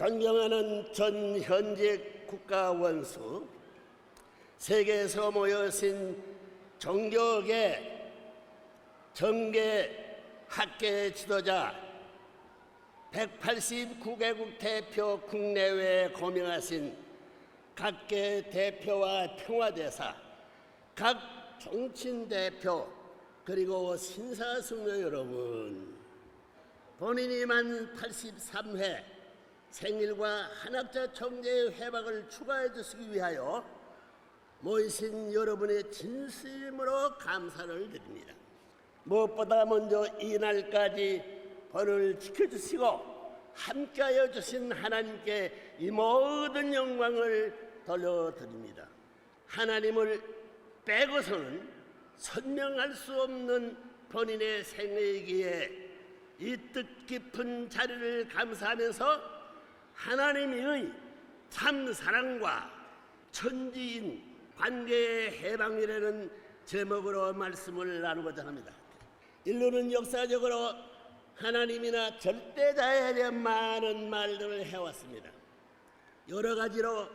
존경하는 전 현직 국가원수, 세계에서 모여진 종교계, 정계, 학계 지도자, 189개국 대표 국내외에 고명하신 각계 대표와 평화대사, 각 정치인 대표, 그리고 신사숙녀 여러분, 본인이 만 83회 생일과 한학자 총재의 회박을 축하해 주시기 위하여 모이신 여러분의 진심으로 감사를 드립니다. 무엇보다 먼저 이날까지 번을 지켜주시고 함께하여 주신 하나님께 이 모든 영광을 돌려드립니다. 하나님을 빼고서는 설명할 수 없는 본인의 생애이기에 이 뜻깊은 자리를 감사하면서 하나님의 참 사랑과 천지인 관계의 해방이라는 제목으로 말씀을 나누고자 합니다. 인류는 역사적으로 하나님이나 절대자에 대한 많은 말들을 해왔습니다. 여러 가지로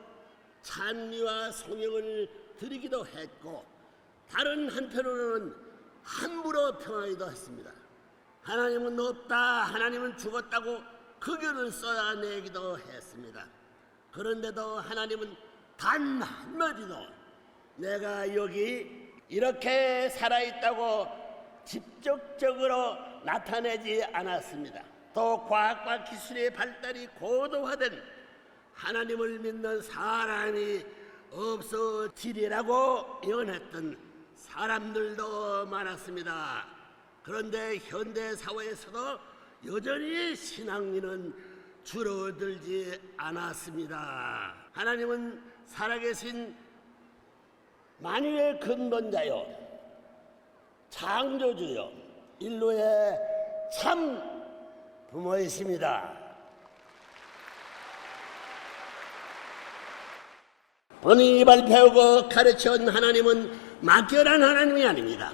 찬미와 성령을 드리기도 했고, 다른 한편으로는 함부로 평하기도 했습니다. 하나님은 없다, 하나님은 죽었다고 그 글을 쏟아내기도 했습니다. 그런데도 하나님은 단 한마디도 내가 여기 이렇게 살아있다고 직접적으로 나타내지 않았습니다. 또 과학과 기술의 발달이 고도화된 하나님을 믿는 사람이 없어지리라고 예언했던 사람들도 많았습니다. 그런데 현대 사회에서도 여전히 신앙인은 줄어들지 않았습니다. 하나님은 살아계신 만유의 근본자요, 창조주요, 인류의 참 부모이십니다. 본인이 발표하고 가르쳐온 하나님은 막연한 하나님이 아닙니다.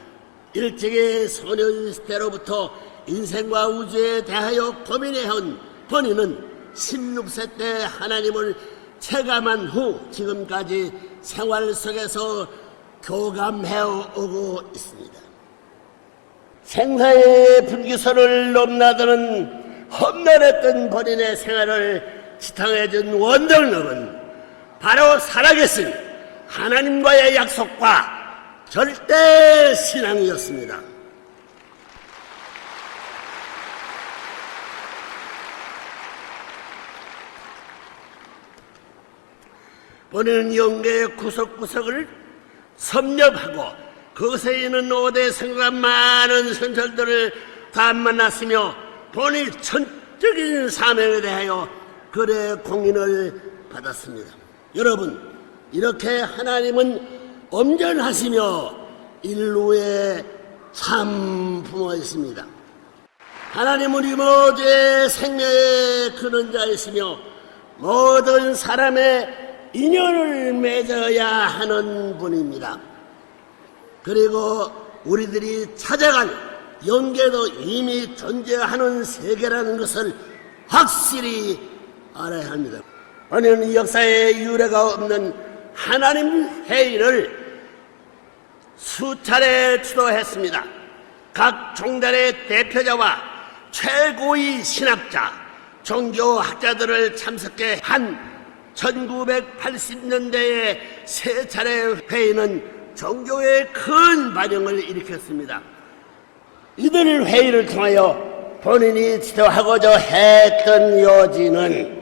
일찍이 소년 시대로부터 인생과 우주에 대하여 고민해온 본인은 16세 때 하나님을 체감한 후 지금까지 생활 속에서 교감해오고 있습니다. 생사의 불기소를 넘나드는 험난했던 본인의 생활을 지탱해준 원동력은 바로 살아계신 하나님과의 약속과 절대 신앙이었습니다. 본인은 영계의 구석구석을 섭렵하고 그것에 있는 5대 성과 많은 선설들을 다 만났으며 본인이 전적인 사명에 대하여 글의 공인을 받았습니다. 여러분, 이렇게 하나님은 엄전하시며 인류의 참 부모이십니다. 하나님은 우리 모두의 생명의 근원자이시며 모든 사람의 인연을 맺어야 하는 분입니다. 그리고 우리들이 찾아갈 영계도 이미 존재하는 세계라는 것을 확실히 알아야 합니다. 오늘은 역사에 유례가 없는 하나님 회의를 수차례 주도했습니다. 각 종단의 대표자와 최고의 신학자, 종교학자들을 참석해 한 1980년대의 세 차례 회의는 종교의 큰 반영을 일으켰습니다. 이들 회의를 통하여 본인이 지도하고자 했던 요지는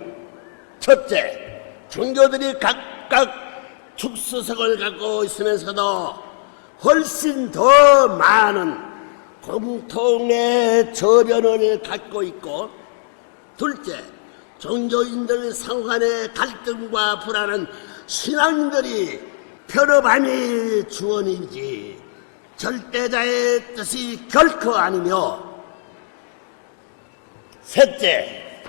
첫째, 종교들이 각각 축소석을 갖고 있으면서도 훨씬 더 많은 공통의 저변을 갖고 있고, 둘째, 종교인들 상간의 갈등과 불안은 신앙인들이 편협함이 주원인지 절대자의 뜻이 결코 아니며, 셋째,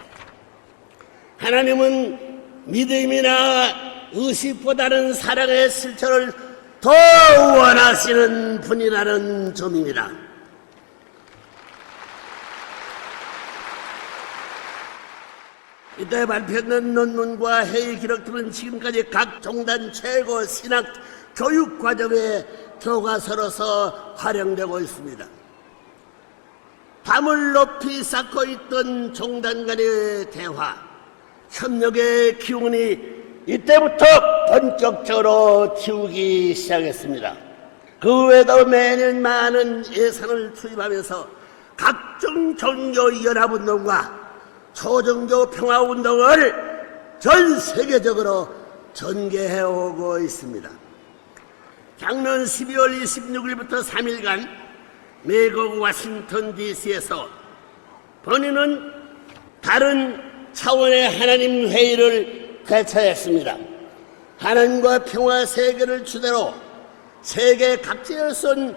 하나님은 믿음이나 의식보다는 사랑의 실천을 더 원하시는 분이라는 점입니다. 이때 발표된 논문과 회의 기록들은 지금까지 각 종단 최고 신학 교육 과정의 교과서로서 활용되고 있습니다. 담을 높이 쌓고 있던 종단 간의 대화, 협력의 기운이 이때부터 본격적으로 튀우기 시작했습니다. 그 외에도 매년 많은 예산을 투입하면서 각종 종교 연합운동과 초종교 평화운동을 전 세계적으로 전개해오고 있습니다. 작년 12월 26일부터 3일간 미국 워싱턴 DC에서 본인은 다른 차원의 하나님 회의를 개최했습니다. 하나님과 평화 세계를 주제로 세계 각지에서 온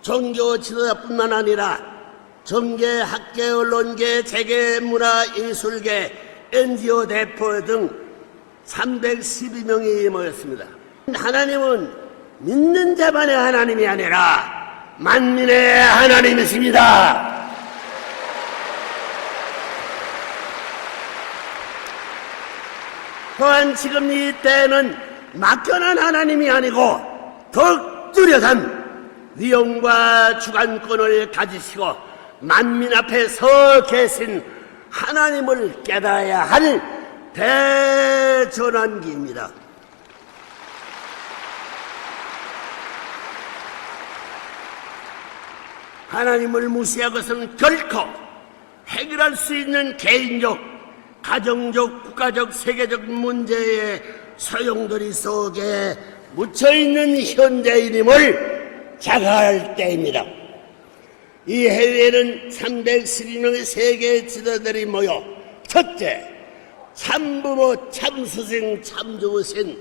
종교 지도자뿐만 아니라 정계, 학계, 언론계, 재계, 문화, 예술계, NGO 대표 등 312명이 모였습니다. 하나님은 믿는 자만의 하나님이 아니라 만민의 하나님이십니다. 또한 지금 이 때는 막연한 하나님이 아니고 더욱 뚜렷한 위엄과 주관권을 가지시고 만민 앞에 서 계신 하나님을 깨달아야 할 대전환기입니다. 하나님을 무시하고서는 결코 해결할 수 있는 개인적, 가정적, 국가적, 세계적 문제의 소용돌이 속에 묻혀있는 현대인임을 자각할 때입니다. 이 해외에는 312명의 세계 지도자들이 모여 첫째, 참부모, 참스승, 참주신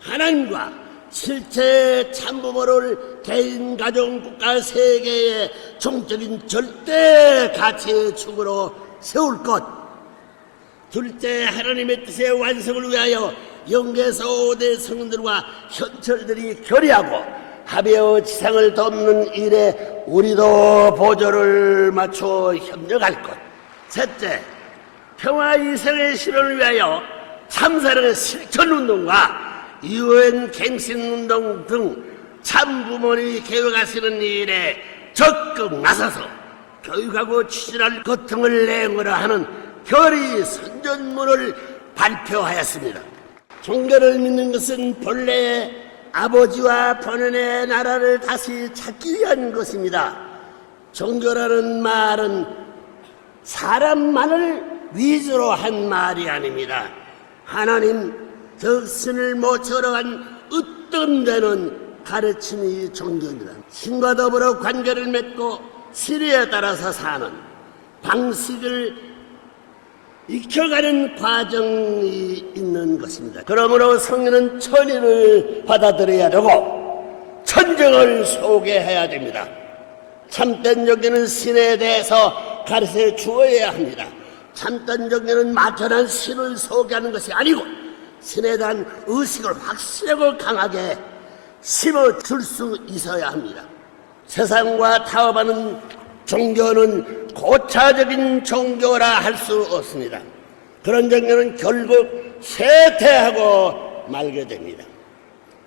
하나님과 실제 참부모를 개인, 가정, 국가, 세계의 종적인 절대 가치의 축으로 세울 것. 둘째, 하나님의 뜻의 완성을 위하여 영계에서 5대 성들과 현철들이 결의하고 합의하여 지상을 돕는 일에 우리도 보조를 맞춰 협력할 것. 셋째, 평화 이상의 실현을 위하여 참사랑의 실천운동과 UN 갱신운동 등 참부모님이 계획하시는 일에 적극 나서서 교육하고 추진할 것 등을 내걸어 하는 결의 선전문을 발표하였습니다. 종교를 믿는 것은 본래 아버지와 본연의 나라를 다시 찾기 위한 것입니다. 종교라는 말은 사람만을 위주로 한 말이 아닙니다. 하나님, 즉 신을 모처럼 한 으뜸되는 가르침이 종교입니다. 신과 더불어 관계를 맺고 신에 따라서 사는 방식을 익혀가는 과정이 있는 것입니다. 그러므로 성인은 천인을 받아들여야 되고 천정을 소개해야 됩니다. 참된 종교는 신에 대해서 가르쳐 주어야 합니다. 참된 종교는 막연한 신을 소개하는 것이 아니고 신에 대한 의식을 확실하고 강하게 심어줄 수 있어야 합니다. 세상과 타협하는 종교는 고차적인 종교라 할 수 없습니다. 그런 종교는 결국 쇠퇴하고 말게 됩니다.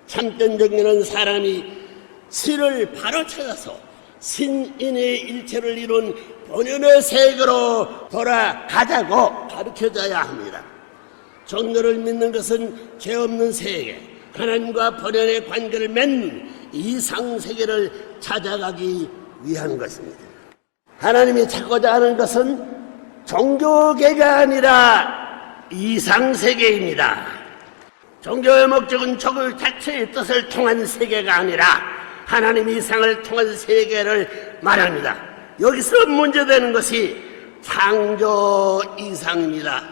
참된 종교는 사람이 신을 바로 찾아서 신인의 일체를 이룬 본연의 세계로 돌아가자고 가르쳐줘야 합니다. 종교를 믿는 것은 죄 없는 세계, 하나님과 본연의 관계를 맺는 이상세계를 찾아가기 위한 것입니다. 하나님이 찾고자 하는 것은 종교계가 아니라 이상세계입니다. 종교의 목적은 종교 자체의 뜻을 통한 세계가 아니라 하나님 이상을 통한 세계를 말합니다. 여기서 문제되는 것이 창조 이상입니다.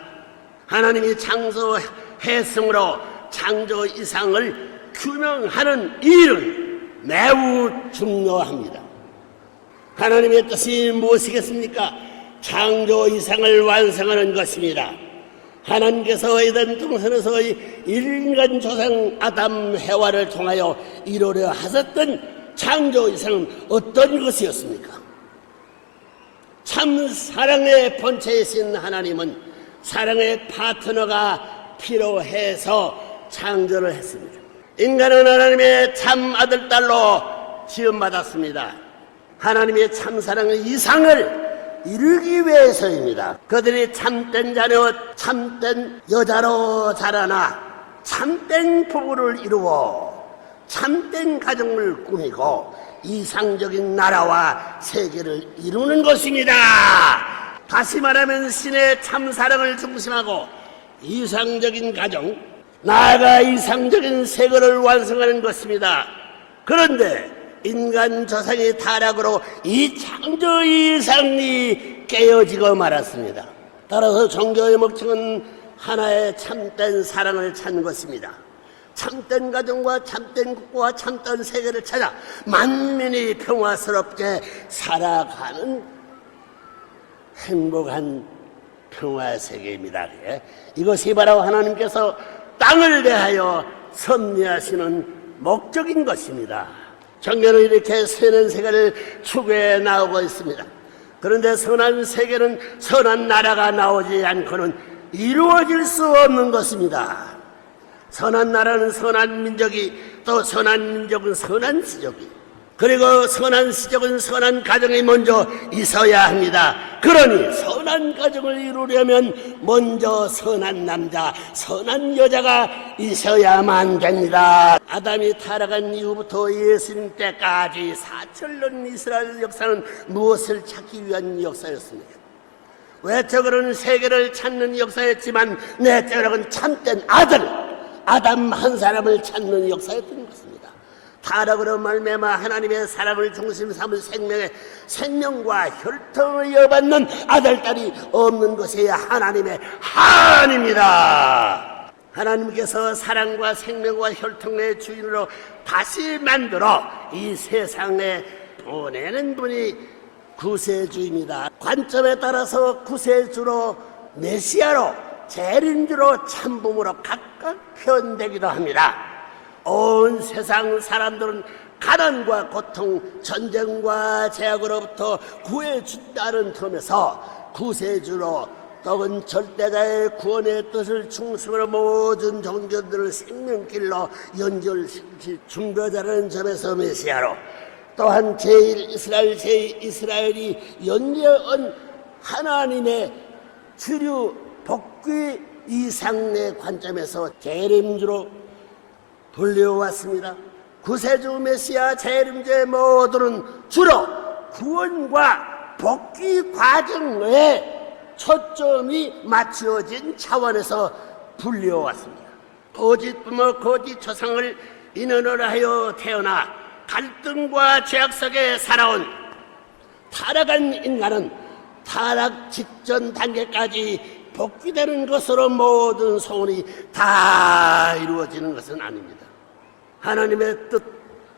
하나님이 창조해성으로 창조 이상을 규명하는 일은 매우 중요합니다. 하나님의 뜻이 무엇이겠습니까? 창조 이상을 완성하는 것입니다. 하나님께서 에덴 동산에서 인간 조상 아담 해와를 통하여 이루려 하셨던 창조 이상은 어떤 것이었습니까? 참 사랑의 본체이신 하나님은 사랑의 파트너가 필요해서 창조를 했습니다. 인간은 하나님의 참 아들, 딸로 지음받았습니다. 하나님의 참 사랑의 이상을 이루기 위해서입니다. 그들이 참된 자녀, 참된 여자로 자라나 참된 부부를 이루어 참된 가정을 꾸미고 이상적인 나라와 세계를 이루는 것입니다. 다시 말하면 신의 참사랑을 중심하고 이상적인 가정, 나아가 이상적인 세계를 완성하는 것입니다. 그런데 인간 조상의 타락으로 이 창조 이상이 깨어지고 말았습니다. 따라서 종교의 목적은 하나의 참된 사랑을 찾는 것입니다. 참된 가정과 참된 국가와 참된 세계를 찾아 만민이 평화스럽게 살아가는 행복한 평화세계입니다. 이것이 바로 하나님께서 땅을 대하여 섭리하시는 목적인 것입니다. 정교는 이렇게 선한 세계를 추구해 나오고 있습니다. 그런데 선한 세계는 선한 나라가 나오지 않고는 이루어질 수 없는 것입니다. 선한 나라는 선한 민족이, 또 선한 민족은 선한 시족이, 그리고 선한 시족은 선한 가정이 먼저 있어야 합니다. 그러니 선한 가정을 이루려면 먼저 선한 남자, 선한 여자가 있어야만 됩니다. 아담이 타락한 이후부터 예수님 때까지 4천년 이스라엘 역사는 무엇을 찾기 위한 역사였습니다. 외적으로는 세계를 찾는 역사였지만 내적으로는 참된 아들, 아담 한 사람을 찾는 역사였던 것입니다. 타락으로 말미암아 하나님의 사랑을 중심 삼은 생명과 혈통을 이어받는 아들, 딸이 없는 것이 하나님의 한입니다. 하나님께서 사랑과 생명과 혈통의 주인으로 다시 만들어 이 세상에 보내는 분이 구세주입니다. 관점에 따라서 구세주로, 메시아로, 재림주로, 참부모로 각각 표현되기도 합니다. 온 세상 사람들은 가난과 고통, 전쟁과 제약으로부터 구해준다는 점에서 구세주로, 또는 절대자의 구원의 뜻을 충성으로 모든 종교들을 생명길로 연결시킬 중보자라는 점에서 메시아로, 또한 제1이스라엘, 제2이스라엘이 연결한 하나님의 주류 복귀 이상의 관점에서 재림주로 돌려왔습니다. 구세주 메시아 재림주의 모두는 주로 구원과 복귀 과정에 초점이 맞추어진 차원에서 불려왔습니다. 거짓 부모, 거짓 조상을 인연으로 하여 태어나 갈등과 죄악 속에 살아온 타락한 인간은 타락 직전 단계까지 복귀되는 것으로 모든 소원이 다 이루어지는 것은 아닙니다. 하나님의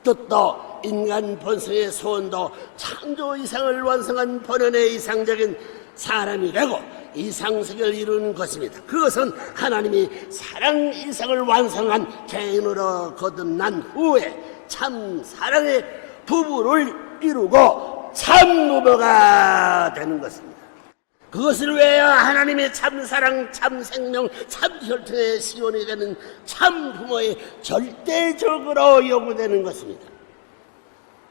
뜻도 인간 본성의 소원도 창조 이상을 완성한 본연의 이상적인 사람이 되고 이상세계를 이루는 것입니다. 그것은 하나님이 사랑 이상을 완성한 개인으로 거듭난 후에 참 사랑의 부부를 이루고 참 부부가 되는 것입니다. 그것을 위하여 하나님의 참사랑, 참생명, 참혈통의 시온이 되는 참부모의 절대적으로 요구되는 것입니다.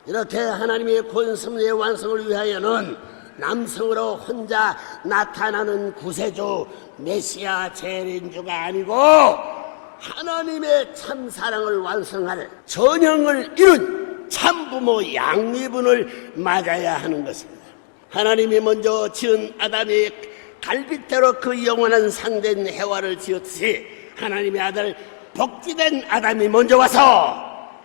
이렇게 하나님의 권성의 완성을 위하여는 남성으로 혼자 나타나는 구세주, 메시아, 재림주가 아니고 하나님의 참사랑을 완성할 전형을 이룬 참부모 양리분을 맞아야 하는 것입니다. 하나님이 먼저 지은 아담의 갈빗대로 그 영원한 상대인 해와를 지었듯이 하나님의 아들 복귀된 아담이 먼저 와서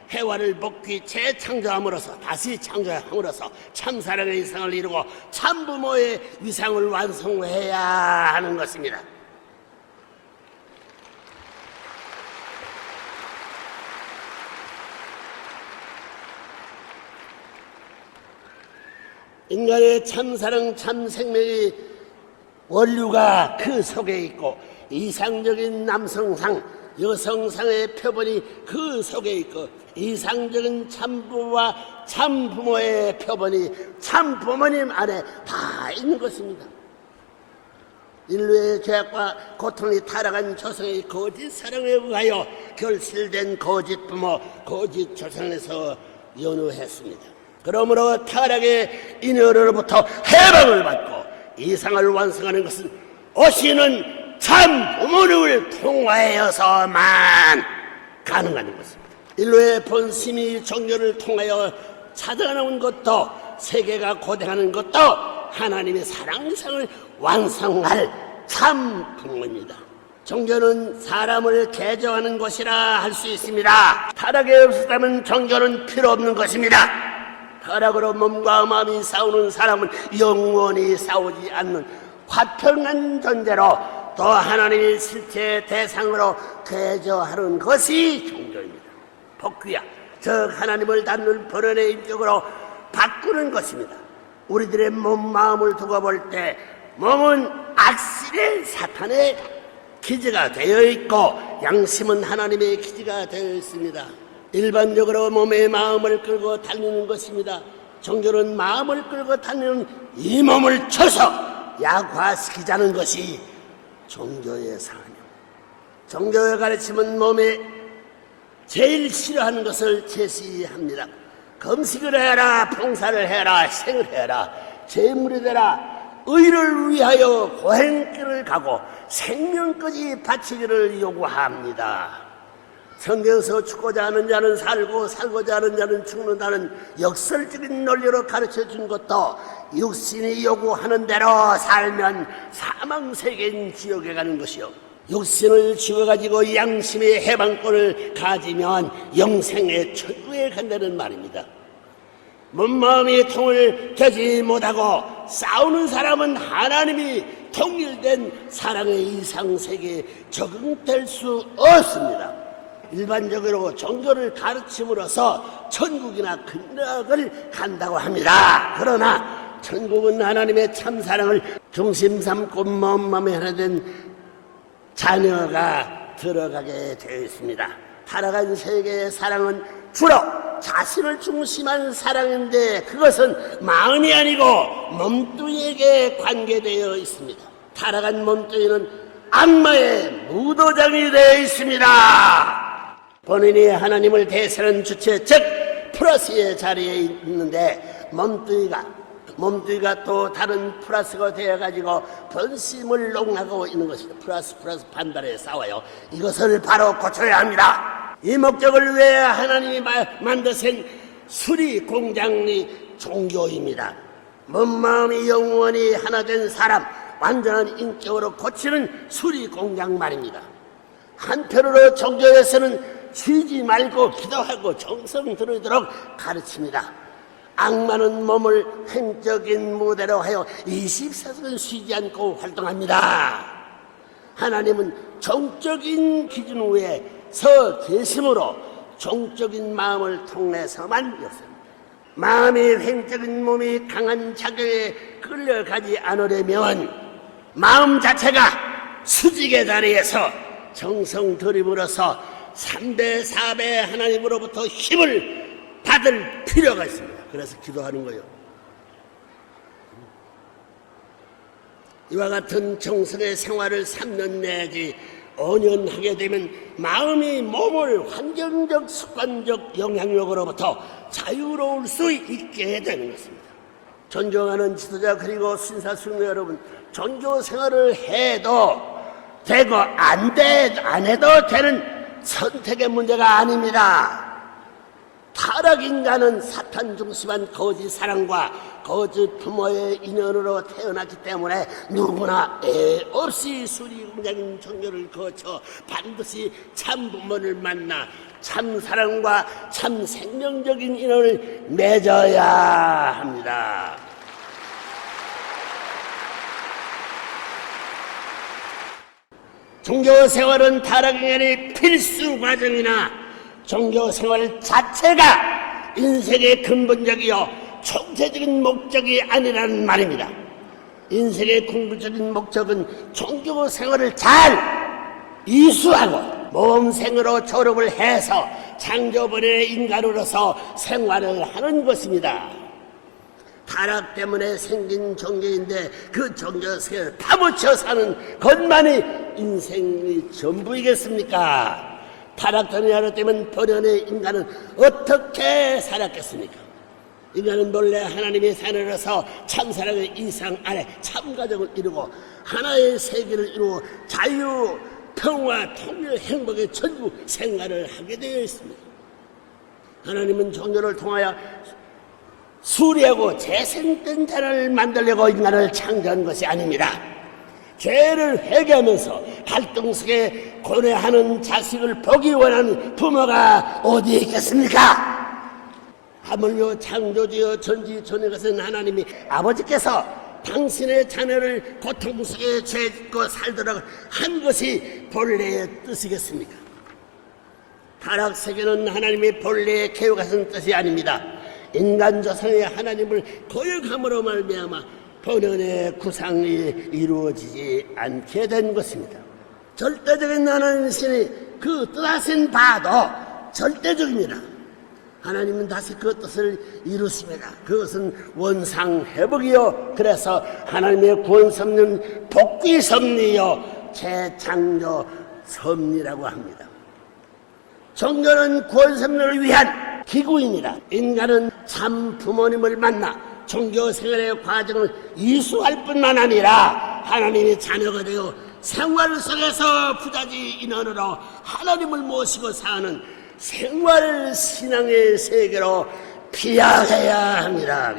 해와를 복귀 재창조함으로써 다시 창조함으로써 참사랑의 이상을 이루고 참부모의 위상을 완성해야 하는 것입니다. 인간의 참사랑, 참생명의 원류가 그 속에 있고 이상적인 남성상, 여성상의 표본이 그 속에 있고 이상적인 참부와 참부모의 표본이 참부모님 안에 다 있는 것입니다. 인류의 죄악과 고통이 타락한 조상의 거짓 사랑에 의하여 결실된 거짓 부모, 거짓 조상에서 연우했습니다. 그러므로 타락의 인연으로부터 해방을 받고 이상을 완성하는 것은 오시는 참 부모를 통하여서만 가능한 것입니다. 인류의 본심이 종교를 통하여 찾아나온 것도, 세계가 고대하는 것도 하나님의 사랑상을 완성할 참 부모입니다. 종교는 사람을 개조하는 것이라 할 수 있습니다. 타락이 없었다면 종교는 필요 없는 것입니다. 타락으로 몸과 마음이 싸우는 사람은 영원히 싸우지 않는 화평한 존재로 또 하나님의 실체의 대상으로 개조하는 것이 종교입니다. 복귀야, 즉 하나님을 닮는 본연의 인격으로 바꾸는 것입니다. 우리들의 몸, 마음을 두고 볼 때 몸은 악실의 사탄의 기지가 되어 있고 양심은 하나님의 기지가 되어 있습니다. 일반적으로 몸의 마음을 끌고 달리는 것입니다. 종교는 마음을 끌고 달리는 이 몸을 쳐서 약화시키자는 것이 종교의 사명. 종교의 가르침은 몸에 제일 싫어하는 것을 제시합니다. 금식을 해라, 봉사를 해라, 생을 해라, 제물이 되라, 의를 위하여 고행길을 가고 생명까지 바치기를 요구합니다. 성경에서 죽고자 하는 자는 살고 살고자 하는 자는 죽는다는 역설적인 논리로 가르쳐준 것도 육신이 요구하는 대로 살면 사망세계인 지옥에 가는 것이요, 육신을 죽어가지고 양심의 해방권을 가지면 영생의 천국에 간다는 말입니다. 몸마음이 통을 되지 못하고 싸우는 사람은 하나님이 통일된 사랑의 이상세계에 적응될 수 없습니다. 일반적으로 종교를 가르침으로써 천국이나 극락을 간다고 합니다. 그러나 천국은 하나님의 참사랑을 중심 삼고 몸마음에 하나 된 자녀가 들어가게 되어 있습니다. 타락한 세계의 사랑은 주로 자신을 중심한 사랑인데 그것은 마음이 아니고 몸뚱이에게 관계되어 있습니다. 타락한 몸뚱이는 악마의 무도장이 되어 있습니다. 본인이 하나님을 대신하는 주체, 즉 플러스의 자리에 있는데 몸뚱이가 또 다른 플러스가 되어가지고 본심을 농하고 있는 것이죠. 플러스 반발에 싸워요. 이것을 바로 고쳐야 합니다. 이 목적을 위해 하나님이 만드신 수리 공장이 종교입니다. 몸마음이 영원히 하나 된 사람, 완전한 인격으로 고치는 수리 공장 말입니다. 한편으로 종교에서는 쉬지 말고 기도하고 정성 들이도록 가르칩니다. 악마는 몸을 행적인 무대로 하여 24시간 쉬지 않고 활동합니다. 하나님은 정적인 기준 위에 서 계심으로 정적인 마음을 통해서만 이었습니다. 마음이 횡적인 몸이 강한 자격에 끌려가지 않으려면 마음 자체가 수직의 자리에서 정성 들임으로써 3배 4배 하나님으로부터 힘을 받을 필요가 있습니다. 그래서 기도하는 거예요. 이와 같은 정성의 생활을 3년 내지 5년 하게 되면 마음이 몸을 환경적 습관적 영향력으로부터 자유로울 수 있게 되는 것입니다. 존경하는 지도자 그리고 신사숙녀 여러분, 종교 생활을 해도 되고 안 해도 되는 선택의 문제가 아닙니다. 타락 인간은 사탄 중심한 거짓 사랑과 거짓 부모의 인연으로 태어났기 때문에 누구나 애 없이 수리공장인 종교를 거쳐 반드시 참 부모를 만나 참 사랑과 참 생명적인 인연을 맺어야 합니다. 종교 생활은 타락 인간의 필수 과정이나 종교 생활 자체가 인생의 근본적이요 총체적인 목적이 아니라는 말입니다. 인생의 궁극적인 목적은 종교 생활을 잘 이수하고 모험생으로 졸업을 해서 창조본의 인간으로서 생활을 하는 것입니다. 타락 때문에 생긴 종교인데 그 종교세계를 파묻혀 사는 것만이 인생의 전부이겠습니까? 타락된 하나님은 본연의 인간은 어떻게 살았겠습니까? 인간은 본래 하나님의 자녀로서 참사랑의 이상 아래 참가정을 이루고 하나의 세계를 이루어 자유, 평화, 통일, 행복의 전부 생활을 하게 되어 있습니다. 하나님은 종교를 통하여 수리하고 재생된 자를 만들려고 인간을 창조한 것이 아닙니다. 죄를 회개하면서 갈등 속에 고뇌하는 자식을 보기 원하는 부모가 어디에 있겠습니까? 하물며 창조주여 전지전능하신 것은 하나님이 아버지께서 당신의 자녀를 고통 속에 죄 짓고 살도록 한 것이 본래의 뜻이겠습니까? 타락 세계는 하나님의 본래의 계획하신 뜻이 아닙니다. 인간 조상의 하나님을 거역함으로 말미암아 본연의 구상이 이루어지지 않게 된 것입니다. 절대적인 하나님의 신이 그 뜻하신 바도 절대적입니다. 하나님은 다시 그 뜻을 이루십니다. 그것은 원상회복이요, 그래서 하나님의 구원섭리는 복귀섭리요 재창조 섭리라고 합니다. 종교는 구원섭리를 위한 기구입니다. 인간은 참 부모님을 만나 종교 생활의 과정을 이수할 뿐만 아니라 하나님의 자녀가 되어 생활 속에서 부자지 인원으로 하나님을 모시고 사는 생활 신앙의 세계로 피하여야 합니다.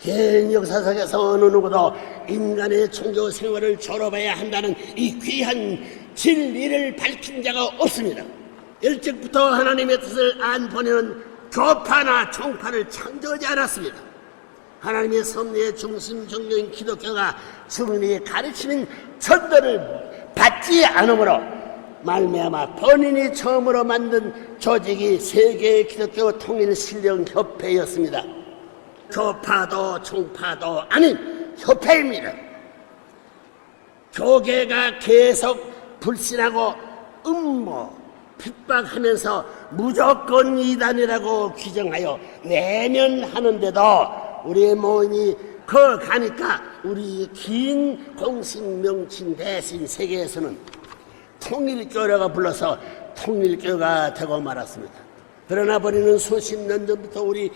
개인 역사 속에서 어느 누구도 인간의 종교 생활을 졸업해야 한다는 이 귀한 진리를 밝힌 자가 없습니다. 일찍부터 하나님의 뜻을 안 보내는 교파나 종파를 창조하지 않았습니다. 하나님의 섭리의 중심 종교인 기독교가 주님이 가르치는 전도를 받지 않으므로 말미암아 본인이 처음으로 만든 조직이 세계 기독교 통일 신령 협회였습니다. 교파도 종파도 아닌 협회입니다. 교계가 계속 불신하고 음모 핍박하면서 무조건 이단이라고 규정하여 외면하는데도 우리의 모임이 가니까 우리 긴 공식 명칭 대신 세계에서는 통일교라고 불러서 통일교가 되고 말았습니다. 그러나 우리는 수십 년 전부터 우리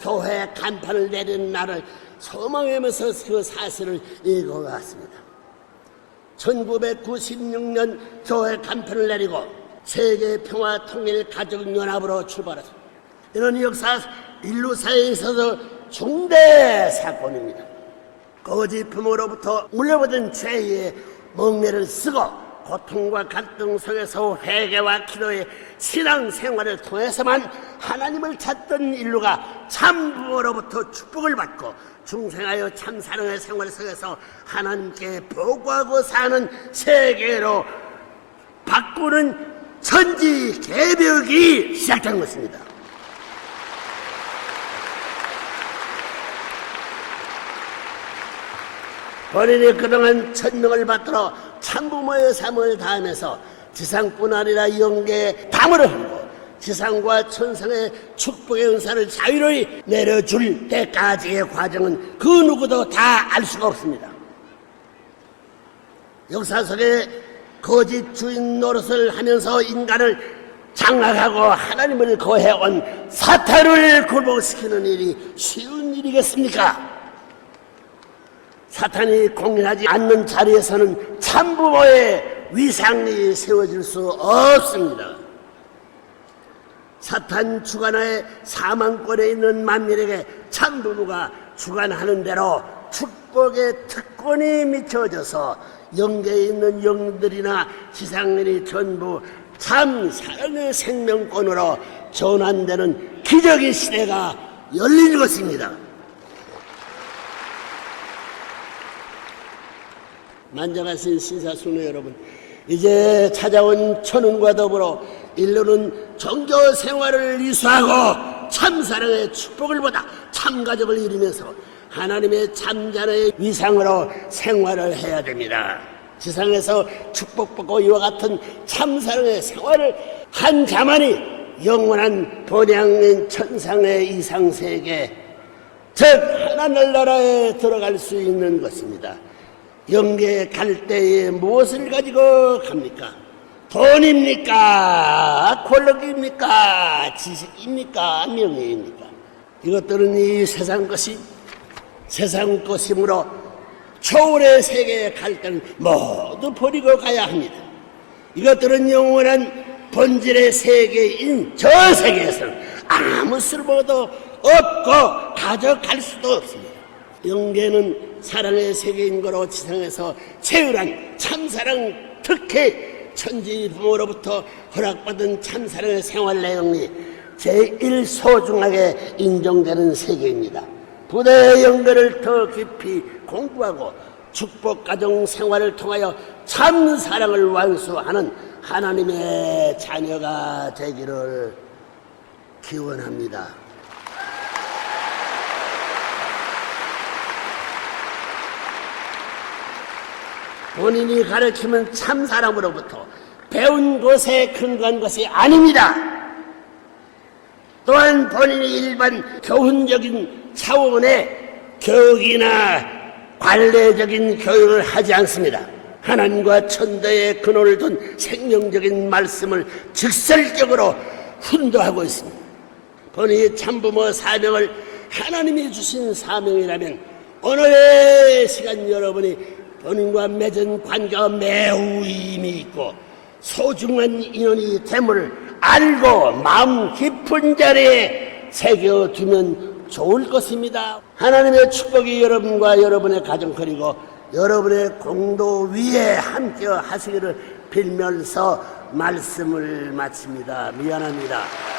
교회 간판을 내리는 날을 소망하면서 그 사실을 읽어왔습니다. 1996년 교회 간판을 내리고 세계 평화 통일 가족 연합으로 출발했습니다. 이런 역사 인류사에 있어서 중대 사건입니다. 거짓 부모로부터 물려받은 죄의 멍에를 쓰고 고통과 갈등 속에서 회개와 기도의 신앙생활을 통해서만 하나님을 찾던 인류가 참 부모로부터 축복을 받고 중생하여 참 사랑의 생활 속에서 하나님께 보고하고 사는 세계로 바꾸는 천지 개벽이 시작된 것입니다. 본인이 그동안 천명을 받들어 참부모의 삶을 다하면서 지상뿐 아니라 영계에 담을 흘리고 지상과 천상의 축복의 은사를 자유로이 내려줄 때까지의 과정은 그 누구도 다 알 수가 없습니다. 역사 속에 거짓 주인 노릇을 하면서 인간을 장악하고 하나님을 거해온 사탄을 굴복시키는 일이 쉬운 일이겠습니까? 사탄이 공인하지 않는 자리에서는 참부모의 위상이 세워질 수 없습니다. 사탄 주관하에 사망권에 있는 만민에게 참부모가 주관하는 대로 축복의 특권이 미쳐져서 영계에 있는 영들이나 지상인이 전부 참 사랑의 생명권으로 전환되는 기적의 시대가 열린 것입니다. 만장하신 신사숙녀 여러분, 이제 찾아온 천운과 더불어 인류는 종교 생활을 이수하고 참사랑의 축복을 보다 참가족을 이루면서 하나님의 참자의 위상으로 생활을 해야 됩니다. 지상에서 축복받고 이와 같은 참사랑의 생활을 한 자만이 영원한 본향인 천상의 이상세계 즉 하나님 나라에 들어갈 수 있는 것입니다. 영계에 갈 때에 무엇을 가지고 갑니까? 돈입니까? 권력입니까? 지식입니까? 명예입니까? 이것들은 이 세상 것이 세상 것이므로 초월의 세계에 갈 때는 모두 버리고 가야 합니다. 이것들은 영원한 본질의 세계인 저 세계에서는 아무 쓸모도 없고 가져갈 수도 없습니다. 영계는 사랑의 세계인 거로 지상에서 채울한 참사랑, 특히 천지 부모로부터 허락받은 참사랑의 생활 내용이 제일 소중하게 인정되는 세계입니다. 부대의 연결을 더 깊이 공부하고 축복가정 생활을 통하여 참사랑을 완수하는 하나님의 자녀가 되기를 기원합니다. 본인이 가르치면 참사람으로부터 배운 것에 근거한 것이 아닙니다. 또한 본인이 일반 교훈적인 차원의 교육이나 관례적인 교육을 하지 않습니다. 하나님과 천대의 근원을 둔 생명적인 말씀을 직설적으로 훈도하고 있습니다. 본인이 참부모 사명을 하나님이 주신 사명이라면 오늘의 시간 여러분이 본인과 맺은 관계가 매우 의미 있고 소중한 인연이 됨을 알고 마음 깊은 자리에 새겨두면 좋을 것입니다. 하나님의 축복이 여러분과 여러분의 가정 그리고 여러분의 공도 위에 함께 하시기를 빌면서 말씀을 마칩니다. 미안합니다.